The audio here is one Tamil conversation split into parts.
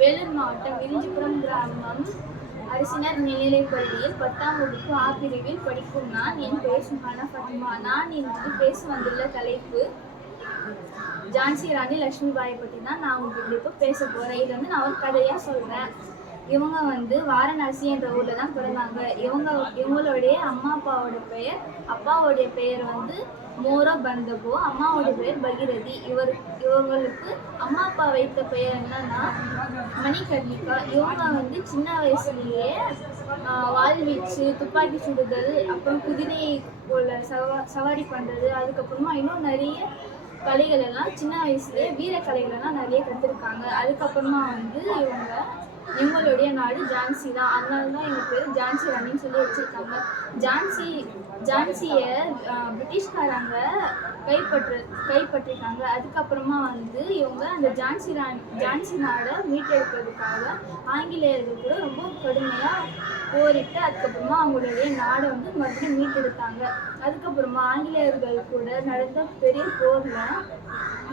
வேலூர் மாவட்டம் விரிஞ்சிபுரம் கிராமம் அரசினர் மேல்நிலைப் பள்ளியில் 10ஆம் வகுப்பு ஆ பிரிவில் படிக்கும் நான். என் பெயர் சுஹானா ஃபாத்திமா. நான் இன்று பேச வந்துள்ள தலைப்பு ஜான்சி ராணி லட்சுமிபாயை பற்றி தான் நான் உங்ககிட்ட இப்போ பேச போகிறேன். இது நான் ஒரு கதையாக சொல்கிறேன். இவங்க வாரணாசி என்ற ஊரில் தான் பிறந்தாங்க. இவங்களுடைய அப்பாவுடைய பெயர் மோரோ பந்தபோ, அம்மாவுடைய பெயர் பகீரதி. இவங்களுக்கு அம்மா அப்பா வைத்த பெயர் என்னன்னா மணிகர்ணிகா. இவங்க சின்ன வயசுலேயே வாழ்வீச்சு, துப்பாக்கி சுடுதல், அப்புறம் குதிரை போல சவாரி பண்ணுறது, அதுக்கப்புறமா இன்னும் நிறைய கலைகள் எல்லாம் சின்ன வயசுலேயே வீர கலைகள் எல்லாம் நிறைய கற்றுருக்காங்க. அதுக்கப்புறமா இவங்களுடைய நாடு ஜான்சி தான். அதனால தான் எங்கள் பேர் ஜான்சி ராணின்னு சொல்லி வச்சுருக்காங்க. ஜான்சியை பிரிட்டிஷ்காரங்க கைப்பற்றிருக்காங்க. அதுக்கப்புறமா இவங்க அந்த ஜான்சி நாடை மீட்டெடுக்கிறதுக்காக ஆங்கிலேயர்கள் கூட ரொம்ப கடுமையாக போரிட்டு அதுக்கப்புறமா அவங்களுடைய நாடை மறுபடியும் மீட்டெடுத்தாங்க. அதுக்கப்புறமா ஆங்கிலேயர்கள் கூட நடந்த பெரிய போரில்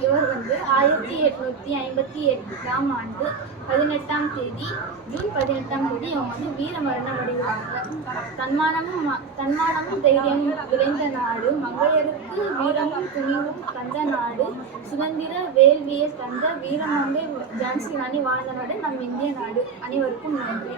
இவர் 1858ஆம் ஆண்டு ஜூன் 18ஆம் தேதி இவங்க வீர மரணம் அடைகிறாங்க. தன்மானமும் தைரியமும் விளைந்த நாடு, மங்கையருக்கு வீரமும் துணிவும் தந்த நாடு, சுதந்திர வேள்வியை தந்த வீரமங்கை ஜான்சி ராணி வாழ்ந்த நாடு நம் இந்திய நாடு. அனைவருக்கும் நன்றி.